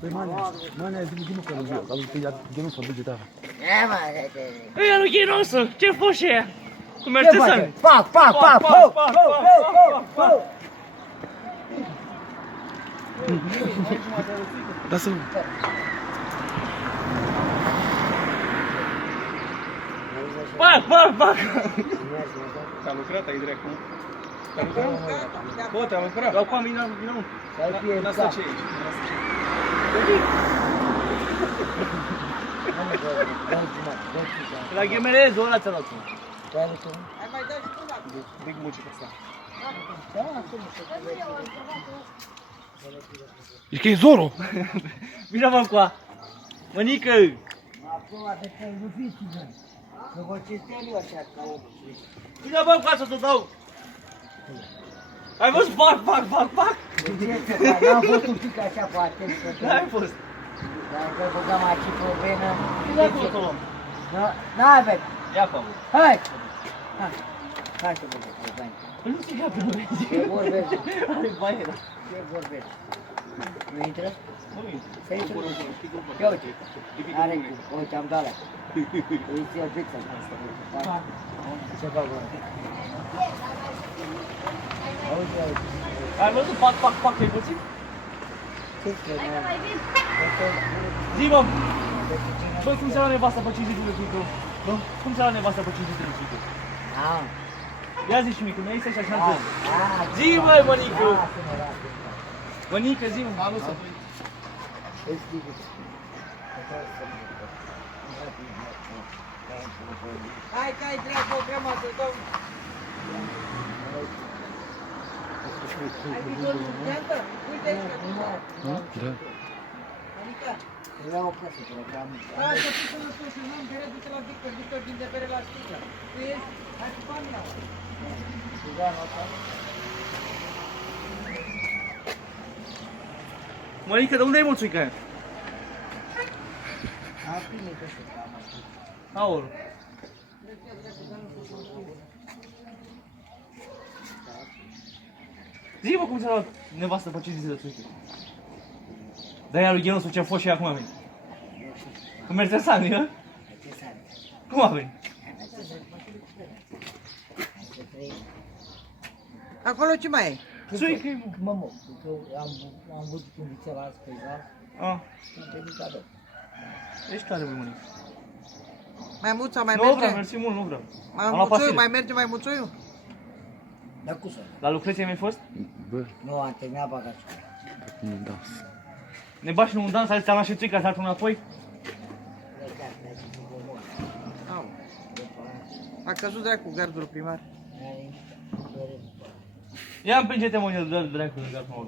Băi, mane, zi-mă că nu ziua, că eu nu sunt bugetara. Ei, alu Ghinosu, ce foșe e? Cu Mercedes? Pac! Lasă-l. Pac! Te-a lucrat aici dracu? Te-a lucrat? Bă, te-a lucrat? Dar acum vine înăuntru. Lasă ce e aici. La ghimelezul ăla ți-a luat. Big mucică asta. Ești că e Zoro. Vino mă încoa. Mănică! Vino mă încoa să te dau. Ai văzut? Fac! N-am fost un pic așa foarte. N-ai fost. Dar că băgam aici pe o venă. Vino acolo să o luăm. N-avem. Ia pe acolo. Hai să băgăm pe bani. Nu ți ia pe noi. Ce vorbești? Are baie, da. Ce vorbești? Nu intră? Nu intră. Să intră. Ia uite. Are cu. Uite, am dat alea. Uite, ia pizza. Ce fac bă? Auzi, auzi. Ai văzut? Pac, ai pățit? Ce spune? Zi, mă! Băi, cum ți-a nevasta pe 5 zile de frică? Cum ți-a nevasta pe 5 zile de frică? Ia zi și mică, mi-ai să-și așa de... Zi, măi, mănică! Mănică, zi, mă! Alu să pui. Hai că ai dracu o grămadă, domn! Ai viitorul studentă? Uite aici, Da. Adică? Era o casă, program. Da, să fii sănătos, eu n-am bere, du-te la Victor din de bere la sticlă. Tu ești? Hai cu banii la. Mănică, de unde ai mulțuică? Am primit că știu, am așa. Aolo. Zi-mă cum ți-a luat nevastă pe 5 zile de frică. Dar lui Ghenosu ce-a fost și acum a venit. Cu Mercesani, hă? Cum a venit? Acolo ce mai e? Țuică-i, mă. Mă, că am văzut un vițel azi pe ea, Ah, am primit cadou. ești tare, băi, mănică. Mai mult sau mai Nu vreau, merge? mersi mult, nu vreau. Mai Am luat muțoiu, pastile. mai merge mai muțoiu? Dar cu să? La Lucreția mi-ai fost? Bă, Nu, am terminat bagatul. nu da. Ne bași în un dans, ți-am luat și țuica, s-a luat înapoi? Au. A căzut dracu gardul primar. Ia împinge-te, mă, el dă dracu de gard, mă,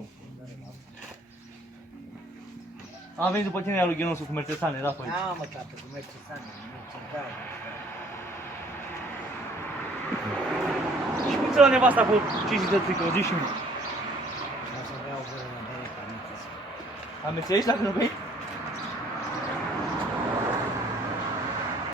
Am venit după tine lui Ghenosu cu Mercesane, da, păi. Da, mă, tată, cu Mercesane, merge în care. Și cum ți-a luat nevasta cu 5 zile de frică, o zi și mie. O să vreau o bere la bere, că am inteles. Am mers aici la când o bei?